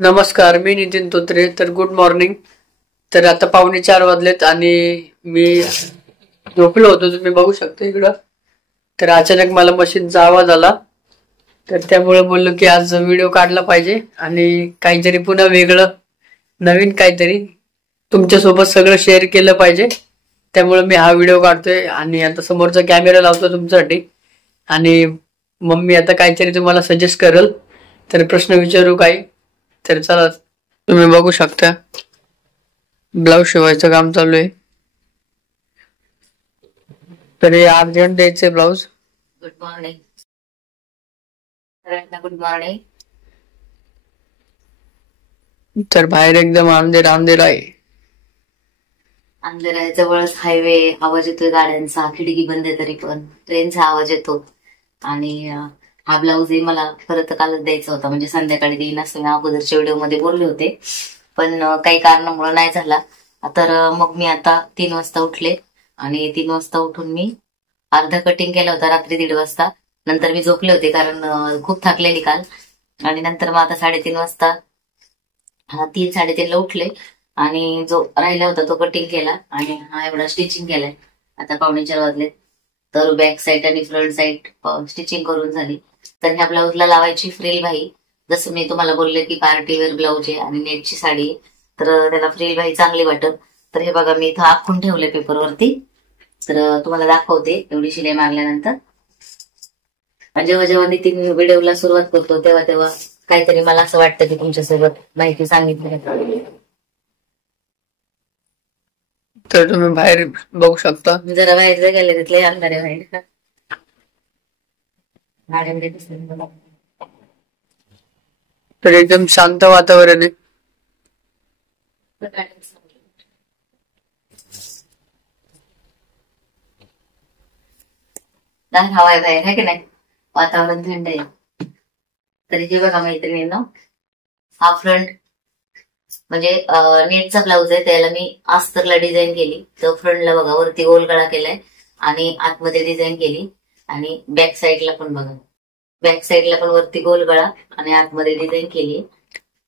नमस्कार, मी नितीन तोत्रे. तर good morning. तर आता 4:15 वाजलेत आणि मी झोपलो होतो, तुम्ही बघू शकता इकडं. तर अचानक मला मशीनचा आवाज आला, तर त्यामुळे बोललो की आज व्हिडिओ काढला पाहिजे आणि काहीतरी पुन्हा वेगळं नवीन काहीतरी तुमच्यासोबत सगळं शेअर केलं पाहिजे. त्यामुळे मी हा व्हिडिओ काढतोय आणि आता समोरचा कॅमेरा लावतो तुमच्यासाठी. आणि मम्मी आता काहीतरी तुम्हाला सजेस्ट करेल, तर प्रश्न विचारू काही. तर चला, तुम्ही बघू शकता ब्लाऊज शिवायचं काम चालू आहे. तर हे अर्जंट द्यायचे blouse. Good morning. Good morning. तर बाहेर एकदम अंधेर आहे. अंधेर आहे, जवळच हायवे, आवाज येतोय गाड्यांचा, खिडकी बंद आहे तरी पण ट्रेनचा आवाज येतो. आणि हा ब्लाऊज मला परत कालच द्यायचा होता, म्हणजे संध्याकाळी देईन असं मी अगोदरच्या व्हिडिओ मध्ये बोलले होते, पण काही कारणामुळे नाही झाला. तर मग मी आता 3 वाजता उठले आणि 3 वाजता उठून मी अर्धा कटिंग केला होता रात्री 1:30 वाजता. नंतर मी झोपले होते कारण खूप थकलेली काल. आणि नंतर मग आता 3:30 वाजता 3-3:30ला उठले आणि जो राहिला होता तो कटिंग केला आणि हा एवढा स्टिचिंग केलाय. आता 3:45 वाजले. तर बॅक साईड आणि फ्रंट साईड स्टिचिंग करून झाली. तर ह्या ब्लाऊजला लावायची फ्रिल बाही. जसं मी तुम्हाला बोलले की पार्टीवेअर ब्लाऊज आहे आणि नेटची साडी आहे, तर त्याला फ्रिल बाही चांगली वाटत. तर हे बघा, मी इथं आखून ठेवले पेपरवरती. तर तुम्हाला दाखवते एवढी शिलाई मारल्यानंतर. जेव्हा जेव्हा नितीन व्हिडिओला सुरुवात करतो तेव्हा तेव्हा काहीतरी मला असं वाटतं की तुमच्यासोबत माहिती सांगितली. तर तुम्ही बाहेर बघू शकता, जरा बाहेर जर गेले तिथले अंधारे बाहेर गाड्यांमध्ये दिसले. तर एकदम शांत वातावरण आहे. हवा आहे बाहेर, है की नाही, वातावरण थंड आहे. तरी हे बघा मैत्रिणींनो, हा फ्रंट म्हणजे नेटचा ब्लाऊज आहे, त्याला मी अस्तरला डिझाईन केली. तर फ्रंटला बघा वरती गोल गळा केलाय आणि आतमध्ये डिझाईन केली. आणि बॅक साईडला पण बघा, बॅक साईडला पण वरती गोल गळा आणि आतमध्ये डिझाईन केली.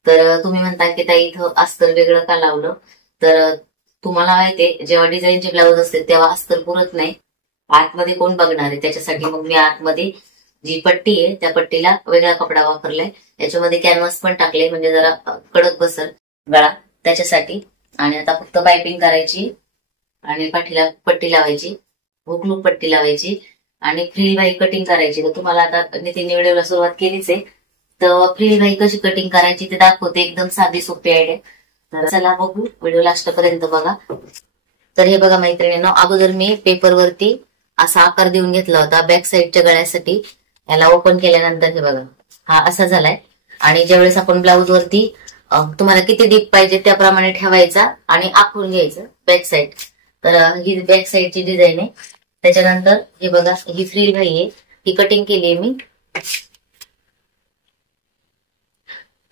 तर तुम्ही म्हणता की ताई इथं अस्तर वेगळं का लावलं, तर तुम्हाला माहितीये जेव्हा डिझाईनचे ब्लाऊज असते तेव्हा अस्तर पुरत नाही, आतमध्ये कोण बघणार आहे. त्याच्यासाठी मग मी आतमध्ये जी पट्टी आहे त्या पट्टीला वेगळा कपडा वापरलाय. याच्यामध्ये कॅनव्हास पण टाकले म्हणजे जरा कडक बसल गळा त्याच्यासाठी. आणि आता फक्त पायपिंग करायची आणि पाठीला पट्टी लावायची, हुकलूक पट्टी लावायची आणि फ्रिल बाही कटिंग करायची. तर तुम्हाला आता नितीन व्हिडिओला सुरुवात केलीच आहे, तर फ्रिल बाही कशी कटिंग करायची ते दाखवते. एकदम साधी सोपी आयडिया. तर चला बघू, व्हिडिओ लास्ट पर्यंत बघा. तर हे बघा मैत्रिणींनो, अगोदर मी पेपरवरती असा आकार देऊन घेतला होता बॅक साईडच्या गळ्यासाठी. याला ओपन केल्यानंतर हे बघा हा असा झालाय. आणि ज्यावेळेस आपण ब्लाऊज वरती तुम्हाला किती डीप पाहिजे त्याप्रमाणे ठेवायचा आणि आखून घ्यायचं बॅक साईड. तर ही बॅक साईडची डिझाईन आहे. त्याच्यानंतर हे बघा, ही फ्रिल बाही आहे, ही कटिंग केली आहे मी.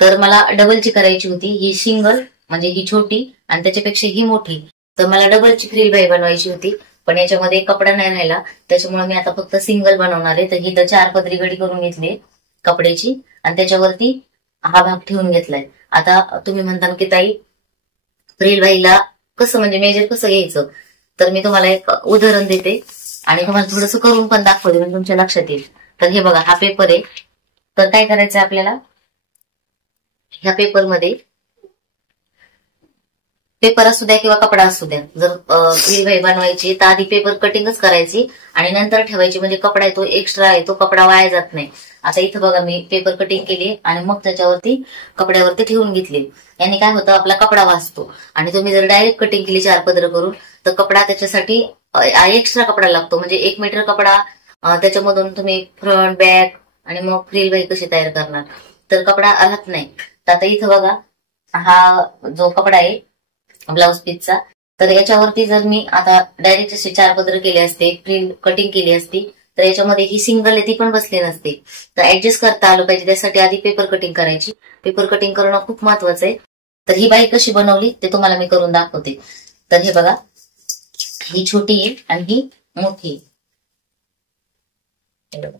तर मला डबलची करायची होती. ही सिंगल म्हणजे ही छोटी आणि त्याच्यापेक्षा ही मोठी. तर मला डबलची फ्रिल बाही बनवायची होती, पण याच्यामध्ये कपडा नाही राहिला, त्याच्यामुळे मी आता फक्त सिंगल बनवणार आहे. तर ही तर 4 पदरी गडी करून घेतली कपड्याची आणि त्याच्यावरती हा भाग ठेवून घेतलाय. आता तुम्ही म्हणता की ताई फ्रिल बाहीला कसं म्हणजे मेजर कसं घ्यायचं, तर मी तुम्हाला एक उदाहरण देते आणि तुम्हाला थोडंसं करून पण दाखवते म्हणजे तुमच्या लक्षात येईल. तर हे बघा, हा पेपर आहे. तर काय करायचं आपल्याला, ह्या पेपरमध्ये पेपर असू द्या किंवा कपडा असू द्या, जर फ्रिल बाही बनवायची तर आधी पेपर कटिंगच करायची आणि नंतर ठेवायची, म्हणजे कपडा आहे तो एक्स्ट्रा आहे, तो कपडा वाया जात नाही. आता इथं बघा, मी पेपर कटिंग केली आणि मग त्याच्यावरती कपड्यावरती ठेवून घेतली. याने काय होतं, आपला कपडा वाचतो. आणि तुम्ही जर डायरेक्ट कटिंग केली 4 पदर करून तर कपडा त्याच्यासाठी एक्स्ट्रा कपडा लागतो, म्हणजे 1 मीटर कपडा. त्याच्यामधून तुम्ही फ्रंट बॅक आणि मग फ्रिल बाही कशी तयार करणार, तर कपडा राहत नाही. तर आता इथं बघा, हा जो कपडा आहे ब्लाऊज पीसचा, तर याच्यावरती जर मी आता डायरेक्ट असे 4 पदर केले असते, फ्रिल कटिंग केली असती, तर याच्यामध्ये ही सिंगल आहे ती पण बसली नसते. तर ऍडजस्ट करता आलं पाहिजे, त्यासाठी आधी पेपर कटिंग करायची. पेपर कटिंग करणं खूप महत्वाचं आहे. तर ही बाही कशी बनवली ते तुम्हाला मी करून दाखवते. तर हे बघा, ही छोटी आहे आणि ही मोठी आहे.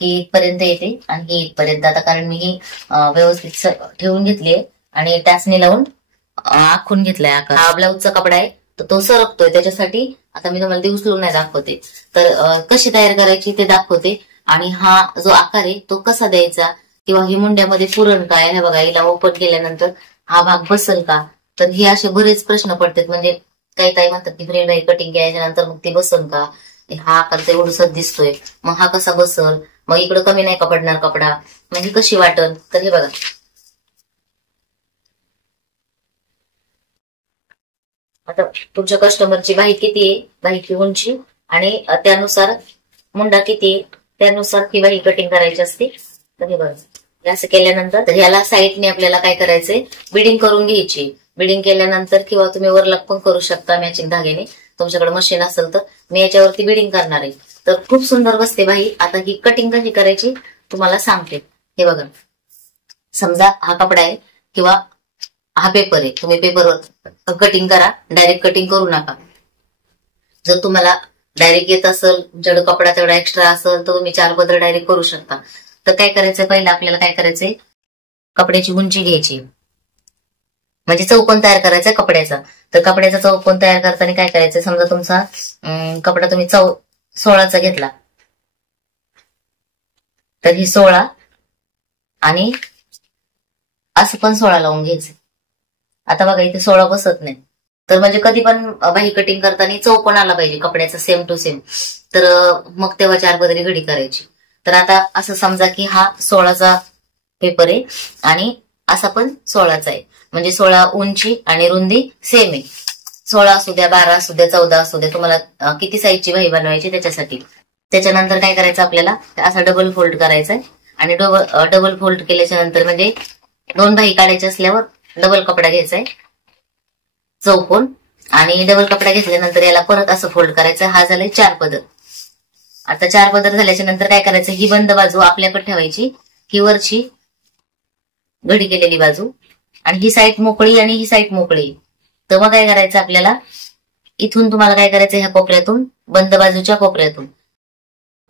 ही इथपर्यंत येते आणि ही इथपर्यंत. आता कारण मी ही व्यवस्थित ठेवून घेतली आणि टाचणी लावून आखून घेतलाय आकार. हा ब्लाऊजचा कपडा आहे तर तो सरकतोय, त्याच्यासाठी आता मी तुम्हाला ते उचलून नाही दाखवते, तर कशी तयार करायची ते दाखवते. आणि हा जो आकार आहे तो कसा द्यायचा किंवा ही मुंड्यामध्ये पुरण काय, हे बघा हिला ओपन केल्यानंतर हा भाग बसल का, तर हे असे बरेच प्रश्न पडतात. म्हणजे काही काही म्हणतात की फ्रेंड बाई कटिंग केल्याच्या नंतर मग ते बसल का, हा आकार तर एवढंच दिसतोय, मग हा कसा बसल, मग इकडं कमी नाही का पडणार कपडा, म्हणजे कशी वाटल. तर हे बघा आता तुमच्या कस्टमरची बाही किती आहे, बाहीची उंची आणि त्यानुसार मुंडा किती आहे त्यानुसार ही बाही कटिंग करायची असते. तर हे बघा असं केल्यानंतर तर ह्याला साईडने आपल्याला काय करायचंय, बिडिंग करून घ्यायची. बिडिंग केल्यानंतर किंवा तुम्ही ओव्हरलॅप पण करू शकता मॅचिंग धाग्याने, तुमच्याकडे मशीन असेल तर. मी याच्यावरती बिडिंग करणार आहे, तर खूप सुंदर बसते बाही. आता ही कटिंग कशी करायची तुम्हाला सांगते. हे बघा समजा हा कपडा आहे किंवा हा पेपर आहे, तुम्ही पेपरवर कटिंग करा, डायरेक्ट कटिंग करू नका. जर तुम्हाला डायरेक्ट येत असेल, तुमच्याकडे कपडा तेवढा एक्स्ट्रा असेल तर तुम्ही 4 पदर डायरेक्ट करू शकता. तर काय करायचंय, पहिलं आपल्याला काय करायचंय, कपड्याची उंची घ्यायची, म्हणजे चौकोन तयार करायचा कपड्याचा. तर कपड्याचा चौकोन तयार करताना काय करायचं, समजा तुमचा कपडा तुम्ही 16चा घेतला, तर ही 16 आणि असं पण 16 लावून घ्यायचं. आता बघा इथे 16 बसत नाही, तर म्हणजे कधी पण बाही कटिंग करताना चौकोन आला पाहिजे कपड्याचा सेम टू सेम, तर मग तेव्हा 4 पदरी घडी करायची. तर आता असं समजा की हा 16चा पेपर आहे आणि असा पण 16चा आहे, म्हणजे 16 उंची आणि रुंदी सेम आहे. 16 असू द्या, 12 असू द्या, 14 असू द्या, तुम्हाला किती साईजची बाही बनवायची त्याच्यासाठी. त्याच्यानंतर काय करायचं, आपल्याला असा डबल फोल्ड करायचा आहे आणि डबल फोल्ड केल्याच्या नंतर म्हणजे 2 बाही काढायचे असल्यावर डबल कपडा घ्यायचा आहे चौकोन, आणि डबल कपडा घेतल्यानंतर याला परत असं फोल्ड करायचं. हा झालाय 4 पदर. आता 4 पदर झाल्याच्या नंतर काय करायचं, ही बंद बाजू आपल्याकडे ठेवायची, ही वरची घडी केलेली बाजू, आणि ही साईड मोकळी आणि ही साईड मोकळी. तर मग काय करायचं आपल्याला, इथून तुम्हाला काय करायचं, ह्या कोपऱ्यातून बंद बाजूच्या कोपऱ्यातून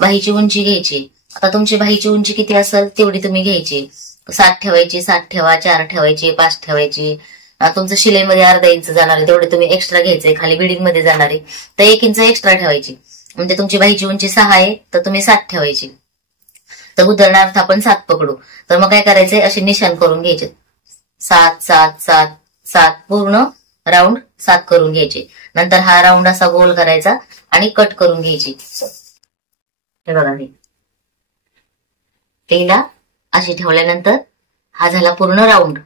बाहीची उंची घ्यायची. आता तुमची बाहीची उंची किती असेल तेवढी तुम्ही घ्यायची. 7 ठेवायची, 7 ठेवा, 4 ठेवायची, 5 ठेवायची. तुमचं शिलाईमध्ये अर्धा इंच जाणार आहे तेवढे तुम्ही एक्स्ट्रा घ्यायचे, खाली बिडिंग मध्ये जाणार आहे तर 1 इंच एक्स्ट्रा ठेवायची. म्हणजे तुमची बाहीची उंची 6 आहे तर तुम्ही 7 ठेवायची. तर उदाहरणार्थ आपण 7 पकडू, तर मग काय करायचंय, असे निशाण करून घ्यायचे, 7 7 7 7 पूर्ण राऊंड 7 करून घ्यायचे. नंतर हा राऊंड असा गोल करायचा आणि कट करून घ्यायची. हे बघा तेला अशी ठेवल्यानंतर हा झाला पूर्ण राऊंड.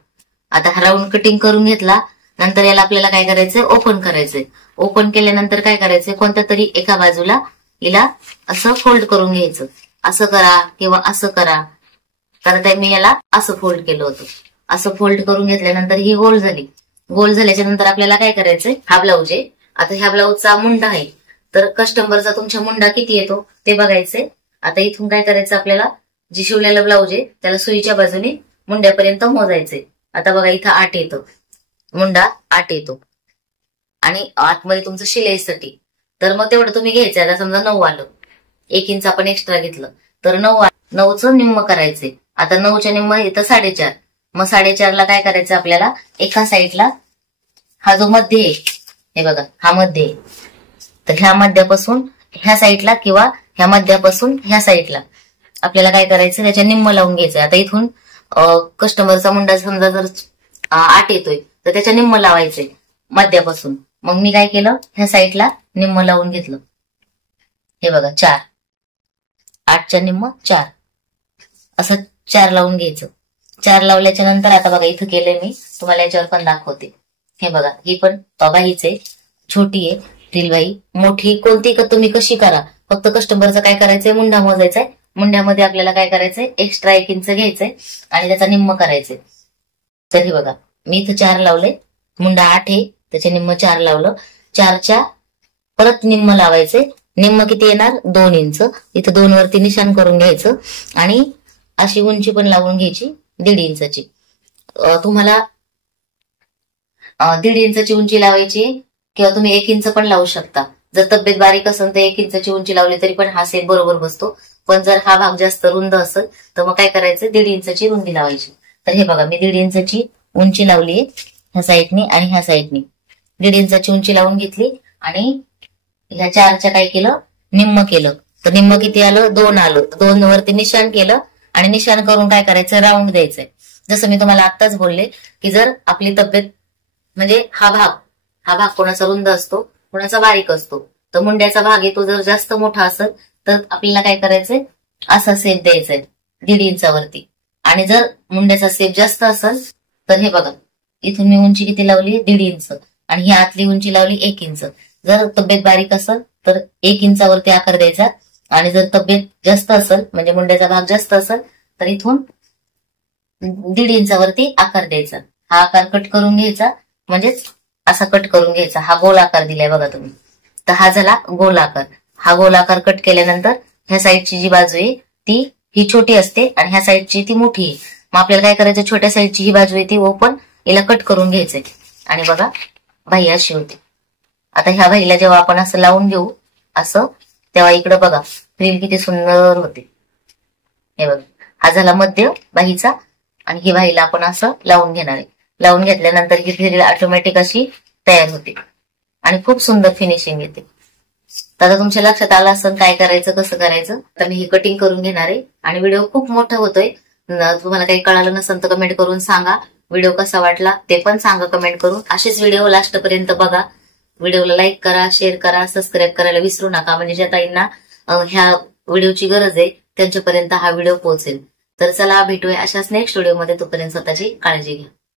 आता हा राऊंड कटिंग करून घेतला, नंतर याला आपल्याला काय करायचंय, ओपन करायचंय. ओपन केल्यानंतर काय करायचंय, कोणत्या तरी एका बाजूला हिला असं फोल्ड करून घ्यायचं. असं करा किंवा असं करा, कारण मी याला असं फोल्ड केलं होतं. असं फोल्ड करून घेतल्यानंतर ही गोल झाली. गोल झाल्याच्या नंतर आपल्याला काय करायचंय, हा ब्लाऊज आहे. आता ह्या ब्लाऊजचा मुंडा आहे, तर कस्टमरचा तुमच्या मुंडा किती येतो ते बघायचंय. आता इथून काय करायचं, आपल्याला जी शिवलेलं ब्लाऊज आहे त्याला सुईच्या बाजूने मुंड्यापर्यंत मोजायचंय. आता बघा इथं 8 येतो, मुंडा 8 येतो आणि आतमध्ये तुमचं शिलाईसाठी, तर मग तेवढं तुम्ही घ्यायचं. आता समजा 9 आलं, 1 इंच आपण एक्स्ट्रा घेतलं तर 9चं निम्म करायचंय. आता 9च्या निम्म येतं 4.5. मग 4.5ला काय करायचं, आपल्याला एका साईडला हा जो मध्य आहे, हे बघा हा मध्य आहे, तर ह्या मध्यापासून ह्या साईडला किंवा ह्या मध्यापासून ह्या साईडला आपल्याला काय करायचं, त्याच्या निम्म लावून घ्यायचं. आता इथून कस्टमरचा मुंडा समजा जर 8 येतोय तर त्याच्या निम्म लावायचंय मध्यापासून. मग मी काय केलं, ह्या साईडला निम्म लावून घेतलं. हे बघा 4, 8च्या निम्म 4, असं 4 लावून घ्यायचं. 4 लावल्याच्या नंतर आता बघा इथं केलंय मी, तुम्हाला याच्यावर पण दाखवते. हे बघा ही पण बाहीच आहे, छोटी आहे ड्रिल बाही, मोठी कोणती तुम्ही कशी करा, फक्त कस्टमरचं काय करायचंय, मुंडा मोजायचाय. मुंड्यामध्ये आपल्याला काय करायचंय, एक्स्ट्रा 1 इंच घ्यायचंय आणि त्याचा निम्म करायचंय. तर हे बघा मी इथं 4 लावले, मुंडा 8 आहे त्याच्या निम्म 4 लावलं. 4च्या परत निम्म लावायचे. निम्म किती येणार, 2 इंच. इथं 2 वरती निशाण करून घ्यायचं आणि अशी उंची पण लावून घ्यायची 1.5 इंचाची. तुम्हाला 1.5 इंचाची उंची लावायची किंवा तुम्ही 1 इंच पण लावू शकता. जर तब्येत बारीक असेल तर 1 इंचाची उंची लावली तरी पण हा सेट बरोबर बसतो. पण जर हा भाग जास्त रुंद असेल तर मग काय करायचं, 1.5 इंचाची रुंदी लावायची. तर हे बघा मी 1.5 इंचाची उंची लावली ह्या साईडनी आणि ह्या साईडनी 1.5 इंचाची उंची लावून घेतली आणि ह्या 4च्या काय केलं, निम्म केलं. तर निम्म किती आलं, 2 आलं. 2 वरती निशाण केलं आणि निशाण करून काय करायचं, राऊंड द्यायचंय. जसं मी तुम्हाला आत्ताच बोलले की जर आपली तब्येत म्हणजे हा भाग कोणाचा रुंद असतो, कोणाचा बारीक असतो. तर मुंड्याचा भाग आहे तो जर जास्त मोठा असेल तर आपल्याला काय करायचंय, असा सेप द्यायचाय 1.5 इंचावरती. आणि जर मुंड्याचा सेप जास्त असेल तर हे बघा इथून मी उंची किती लावली, 1.5 इंच आणि ही आतली उंची लावली 1 इंच. जर तब्येत बारीक असेल तर 1 इंचावरती आकार द्यायचा आणि जर तब्येत जास्त असेल म्हणजे मुंड्याचा भाग जास्त असेल तर इथून 1.5 इंचावरती आकार द्यायचा. हा आकार कट करून घ्यायचा, म्हणजेच असा कट करून घ्यायचा. हा गोल आकार दिलाय बघा तुम्ही, तर हा झाला गोल आकार. हा गोल आकार कट केल्यानंतर ह्या साईडची जी बाजू आहे ती ही छोटी असते आणि ह्या साईडची ती मोठी आहे. मग आपल्याला काय करायचं, छोट्या साईडची ही बाजू आहे ती ओपन, हिला कट करून घ्यायचंय. आणि बघा बाही अशी होती. आता ह्या बाईला जेव्हा आपण असं लावून घेऊ असं, तेव्हा इकडं बघा फ्रिल किती सुंदर होते. हे बघा हा झाला मध्य बाहीचा आणि ही बाईला आपण असं लावून घेणार आहे. लावून घेतल्यानंतर ही फ्रिल ऑटोमॅटिक अशी तयार होते आणि खूप सुंदर फिनिशिंग येते. तर आता तुमच्या लक्षात आलं असं काय करायचं, कसं करायचं. तर मी ही कटिंग करून घेणार आहे आणि व्हिडिओ खूप मोठा होतोय. तुम्हाला काही कळालं नसेल तर कमेंट करून सांगा. व्हिडिओ कसा वाटला ते पण सांगा कमेंट करून. असेच व्हिडिओ लास्ट पर्यंत बघा. व्हिडिओला लाईक करा, शेअर करा, सबस्क्राईब करायला विसरू नका, म्हणजे ज्या ताईंना ह्या व्हिडिओची गरज आहे त्यांच्यापर्यंत हा व्हिडिओ पोहोचेल. तर चला भेटूया अशाच नेक्स्ट व्हिडिओमध्ये. तोपर्यंत स्वतःची काळजी घ्या.